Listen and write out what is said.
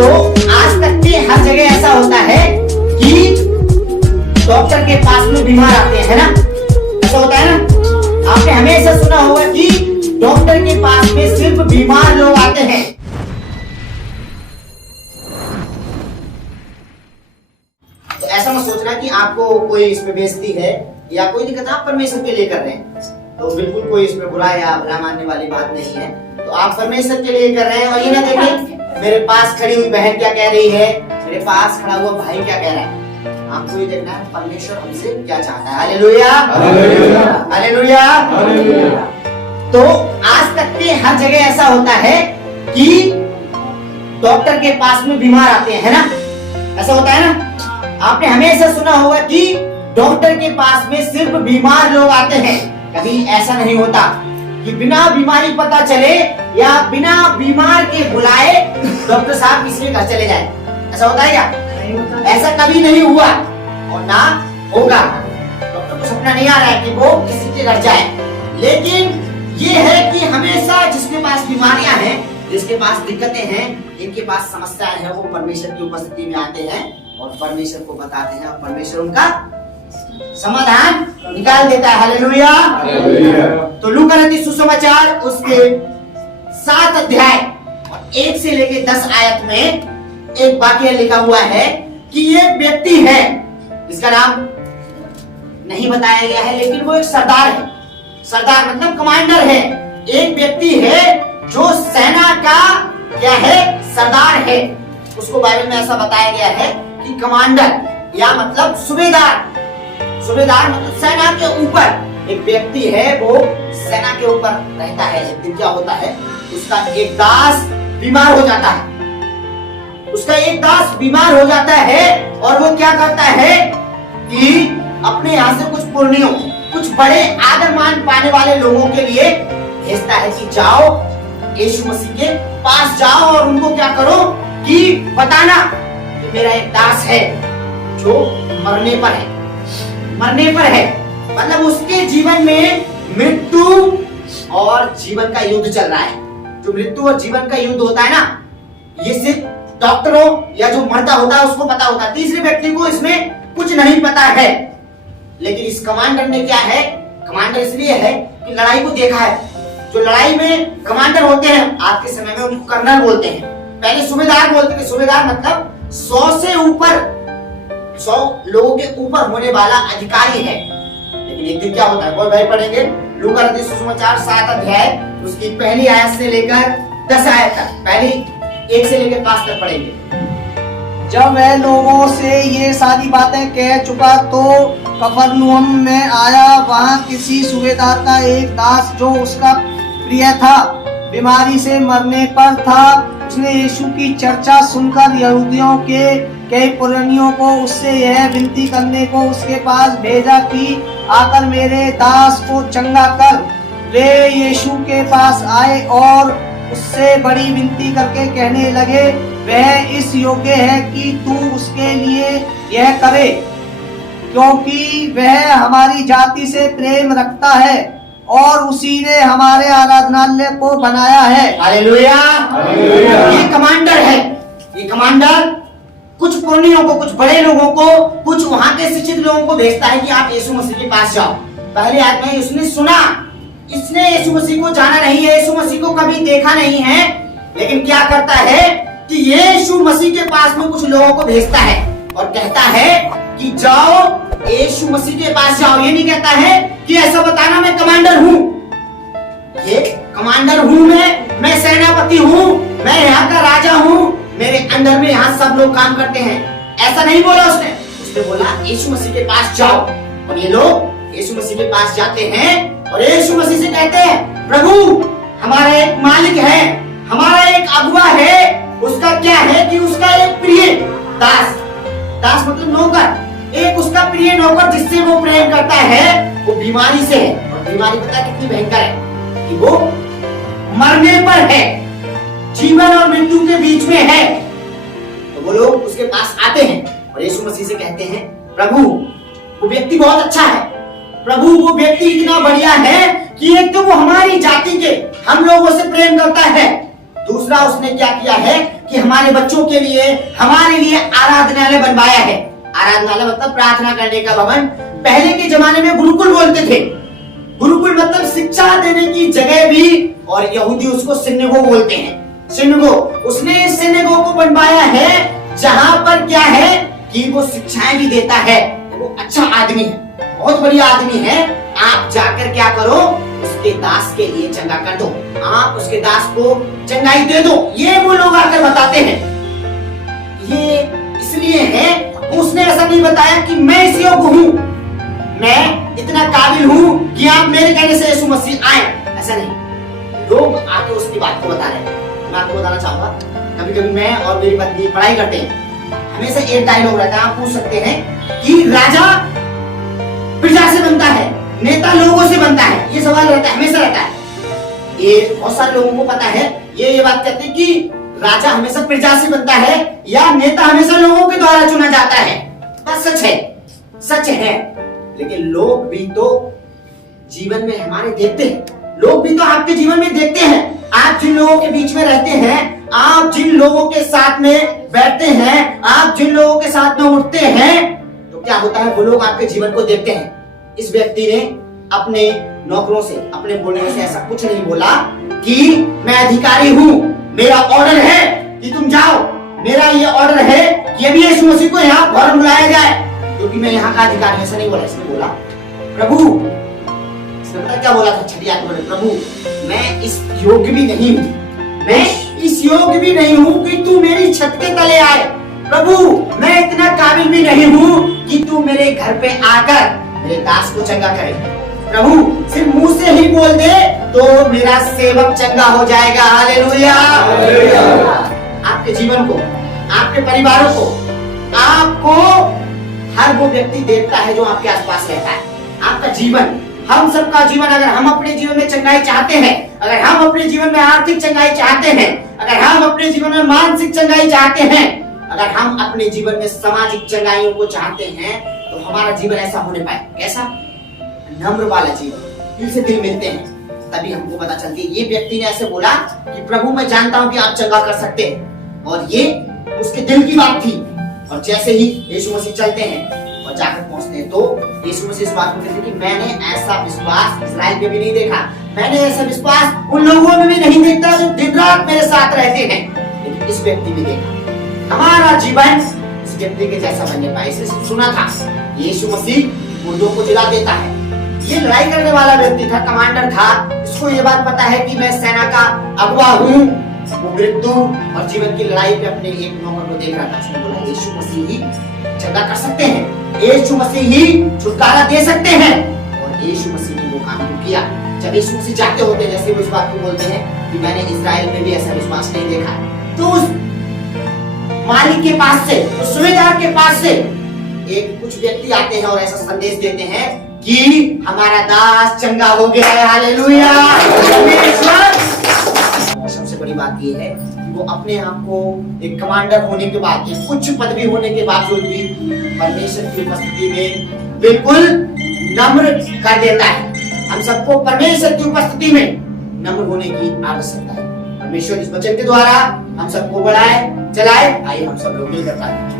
तो आज तक के हर जगह ऐसा होता है कि डॉक्टर के पास में बीमार आते हैं, है ना? ऐसा होता है ना? आपने हमेशा सुना होगा कि डॉक्टर के पास में सिर्फ बीमार लोग आते हैं। तो ऐसा मत सोचना कि आपको कोई इसमें बेइज्जती है या कोई दिक्कत आप परमेश्वर के लिए कर रहे हैं, तो बिल्कुल कोई इसमें बुरा या भला मानने वाली बात नहीं है। तो आप परमेश्वर के लिए कर रहे हैं। और ये ना देखें मेरे पास खड़ी हुई बहन क्या कह रही है, मेरे पास खड़ा हुआ भाई क्या कह रहा है। आपको ये देखना है परमेश्वर हमसे क्या चाहता है। Hallelujah, hallelujah, hallelujah. तो आज तक के हर जगह ऐसा होता है कि डॉक्टर के पास में बीमार आते हैं, है ना? ऐसा होता है ना? आपने हमेशा सुना होगा कि डॉक्टर के पास में सिर्फ बीमार लोग आते हैं। कभी ऐसा नहीं होता कि बिना बीमारी पता चले या बिना बीमार के बुलाए डॉक्टर साहब किसी के घर चले जाए। ऐसा होता है क्या? ऐसा कभी नहीं हुआ और ना होगा। डॉक्टर को सपना नहीं आ रहा है कि वो किसी के घर जाए। लेकिन ये है कि हमेशा जिसके पास बीमारियां हैं, जिसके पास दिक्कतें हैं, इनके पास समस्याएं हैं, वो परमेश्वर की उपस्थिति में आते हैं और परमेश्वर को बताते हैं और परमेश्वर उनका समाधान निकाल देता है। हालेलुया। तो लूका रचित सुसमाचार उसके 7 अध्याय और 1 से लेके 10 आयत में एक वाक्य लिखा हुआ है कि एक व्यक्ति है जिसका नाम नहीं बताया गया है, लेकिन वो एक सरदार है। सरदार मतलब कमांडर है। एक व्यक्ति है जो सेना का क्या है, सरदार है। उसको बाइबल में ऐसा बताया गया है कि कमांडर या मतलब सूबेदार। सूबेदार मतलब सेना के ऊपर एक व्यक्ति है, वो सेना के ऊपर रहता है। एक दिन क्या होता है, उसका एक दास बीमार हो जाता है। उसका एक दास बीमार हो जाता है और वो क्या करता है कि अपने यहाँ से कुछ पुरनियों, कुछ बड़े आदर मान पाने वाले लोगों के लिए भेजता है कि जाओ यीशु मसीह के पास जाओ और उनको क्या करो कि बताना कि मेरा एक दास है जो मरने पर है। मरने पर है मतलब उसके जीवन में मृत्यु और जीवन का युद्ध चल रहा है। जो मृत्यु और जीवन का युद्ध होता है ना, ये सिर्फ डॉक्टरों या जो मरता होता है उसको पता होता है। तीसरे व्यक्ति को इसमें कुछ नहीं पता है। लेकिन इस कमांडर ने क्या है, कमांडर इसलिए है कि लड़ाई को देखा है। जो लड़ाई में कमांडर होते हैं आज के समय में उनको कर्नल बोलते हैं। पहले सूबेदार बोलते थे। सूबेदार मतलब 100 से ऊपर, 100 लोगों के ऊपर होने वाला अधिकारी है। लेकिन एक दिन क्या होता है, कोई भाई पढ़ेंगे लूका रचित सुसमाचार 7 अध्याय उसकी पहली आयत से लेकर 10 आयत तक, पहली 1 से लेकर 5 तक पढ़ेंगे। जब वह लोगों से ये सारी बातें कह चुका तो कफरनहूम में आया। वहाँ किसी सूबेदार का एक दास जो उसका प्रिय था, बीमारी से मरने पर था। उसने यीशु की चर्चा सुनकर यहूदियों के कई पुरनियों को उससे यह विनती करने को उसके पास भेजा कि आकर मेरे दास को चंगा कर। वे यीशु के पास आए और उससे बड़ी विनती करके कहने लगे, वह इस योग्य है कि तू उसके लिए यह करे, क्योंकि वह हमारी जाति से प्रेम रखता है और उसी ने हमारे आराधनालय को बनाया है। हालेलुया। ये कमांडर है। ये कमांडर कुछ पुरनियों को, कुछ बड़े लोगों को, कुछ वहां के शिक्षित लोगों को भेजता है कि आप यीशु मसीह के पास जाओ। पहले आदमी उसने सुना, इसने यीशु मसीह को जाना नहीं है, यीशु मसीह को कभी देखा नहीं है। लेकिन क्या करता है कि यीशु मसीह के पास में कुछ लोगों को भेजता है और कहता है कि जाओ यीशु मसीह के पास जाओ। ये नहीं कहता है कि ऐसा बताना मैं कमांडर हूँ, ये कमांडर हूँ, मैं सेनापति हूँ, मैं यहाँ का राजा हूँ, मेरे अंदर में यहाँ सब लोग काम करते हैं। ऐसा नहीं बोला उसने। उसने बोला यीशु मसीह के पास जाओ। और ये लोग यीशु मसीह के पास जाते हैं और यीशु मसीह से कहते हैं, प्रभु हमारा एक मालिक है, हमारा एक अगुआ है। उसका क्या है कि उसका एक प्रिय दास, दास मतलब नौकर, एक उसका प्रिय नौकर जिससे वो प्रेम करता है, वो बीमारी से है। और बीमारी पता कितनी भयंकर है कि वो मरने पर है, जीवन और मृत्यु के बीच में है। तो वो लोग उसके पास आते हैं और यीशु मसीह से कहते हैं, प्रभु वो व्यक्ति बहुत अच्छा है, प्रभु वो व्यक्ति इतना बढ़िया है कि एक तो वो हमारी जाति के हम लोगों से प्रेम करता है, दूसरा उसने क्या किया है कि हमारे बच्चों के लिए, हमारे लिए आराधनालय बनवाया है। आराधनालय मतलब प्रार्थना करने का भवन। पहले के जमाने में गुरुकुल बोलते थे। गुरुकुल मतलब शिक्षा देने की जगह भी, और यहूदी उसको सिनेगोग बोलते हैं। सिनेगोग, उसने इस सिनेगोग को बनवाया है जहां पर क्या है कि वो शिक्षाएं भी देता है। वो अच्छा आदमी है, बहुत बढ़िया आदमी है। आप जाकर क्या करो, उसके दास के लिए चंगा कर दो, आप उसके दास को चंगाई दे दो। ये वो लोग आकर बताते हैं। ये इसलिए है, उसने ऐसा नहीं बताया कि मैं इस योग्य हूं, मैं इतना काबिल हूं कि आप मेरे कहने से यीशु मसीह आए, ऐसा नहीं। लोग आके उसकी बात को बता रहे हैं। मैं आपको बताना चाहूंगा, कभी कभी मैं और मेरी पत्नी पढ़ाई करते हैं, हमेशा एक डायलॉग रहता है, आप पूछ सकते हैं कि राजा प्रजा से बनता है, नेता लोगों से बनता है। ये सवाल रहता है, हमेशा रहता है। ये बहुत सारे लोगों को पता है, ये बात कहते हैं कि राजा हमेशा प्रजा से बनता है या नेता हमेशा लोगों के द्वारा चुना जाता है। बस सच है, सच है। लेकिन लोग भी तो जीवन में हमारे देखते हैं, लोग भी तो आपके जीवन में देखते हैं। आप जिन लोगों के बीच में रहते हैं, आप जिन लोगों के साथ में बैठते हैं, आप जिन लोगों के साथ में उठते हैं, तो क्या होता है, वो लोग आपके जीवन को देखते हैं। इस व्यक्ति ने अपने नौकरों से, अपने बोलने से ऐसा कुछ नहीं बोला कि मैं अधिकारी हूं, मेरा ऑर्डर है कि तुम जाओ, मेरा ये ऑर्डर है कि अभी यीशु मसीह को यहाँ फौरन बुलाया जाए क्योंकि मैं यहाँ का अधिकारी। ऐसा नहीं बोला, इसने बोला प्रभु, इसने पता क्या बोला था, छठी आत्मा ने, प्रभु मैं इस योग्य भी नहीं हूँ, मैं इस योग्य भी नहीं हूँ कि तू मेरी छत के तले आए। प्रभु मैं इतना काबिल भी नहीं हूँ कि तू मेरे घर पे आकर मेरे दास को चंगा करे। प्रभु सिर्फ मुंह से ही बोल दे तो मेरा सेवक चंगा हो जाएगा। हालेलुया। आपके जीवन को, आपके परिवारों को, आपको हर वो व्यक्ति देखता है जो आपके आसपास रहता है। आपका जीवन, हम सबका जीवन, अगर हम अपने जीवन में चंगाई चाहते हैं, अगर हम अपने जीवन में आर्थिक चंगाई चाहते हैं, अगर हम अपने जीवन में मानसिक चंगाई चाहते हैं, अगर हम अपने जीवन में सामाजिक चंगाइयों को चाहते हैं, तो हमारा जीवन ऐसा होने पाए। कैसा? नम्र वाला जीवन, दिल से दिल मिलते हैं, तभी हमको पता चलती है। ये व्यक्ति ने ऐसे बोला कि प्रभु मैं जानता हूं कि आप चंगा कर सकते हैं, और ये उसके दिल की बात थी। और जैसे ही यीशु मसीह चलते हैं और जाकर पहुंचते हैं, तो यीशु मसीह इस बात को कहते हैं कि मैंने ऐसा विश्वास इस्राएल में भी नहीं देखा, मैंने ऐसा विश्वास उन लोगों में भी नहीं देखता जो दिन रात मेरे साथ रहते हैं, लेकिन इस व्यक्ति में देखा। हमारा जीवन इस व्यक्ति के जैसा बनने पाए। इसे सुना था, यीशु मसीह मुर्दों को जिला देता है। ये लड़ाई करने वाला व्यक्ति था, कमांडर था, इसको ये बात पता है कि मैं सेना का अगुवा हूँ। वो मृत्यु और जीवन की लड़ाई पे अपने एक नौकर को देख रहा था। उसने बोला यीशु मसीह ही चंगा कर सकते हैं, यीशु मसीह ही छुटकारा दे सकते हैं, और यीशु मसीह ने वो काम को किया। जब यीशु मसीह जाते होते, जैसे वो इस बात को बोलते हैं कि मैंने इस्राएल में भी ऐसा विश्वास नहीं देखा, तो उस मालिक के पास से, उस सूबेदार के पास से एक कुछ व्यक्ति आते हैं और ऐसा संदेश देते हैं कि हमारा दास चंगा हो गया है। हालेलुया। सबसे बड़ी बात ये है कि वो अपने आप को एक कमांडर होने के बाद, एक उच्च पदवी होने के बावजूद भी परमेश्वर की उपस्थिति में बिल्कुल नम्र कर देता है। हम सबको परमेश्वर की उपस्थिति में नम्र होने की आवश्यकता है। परमेश्वर इस वचन के द्वारा हम सबको बढ़ाए, चलाए। आइए हम सब लोग मिलकर प्रार्थना करें।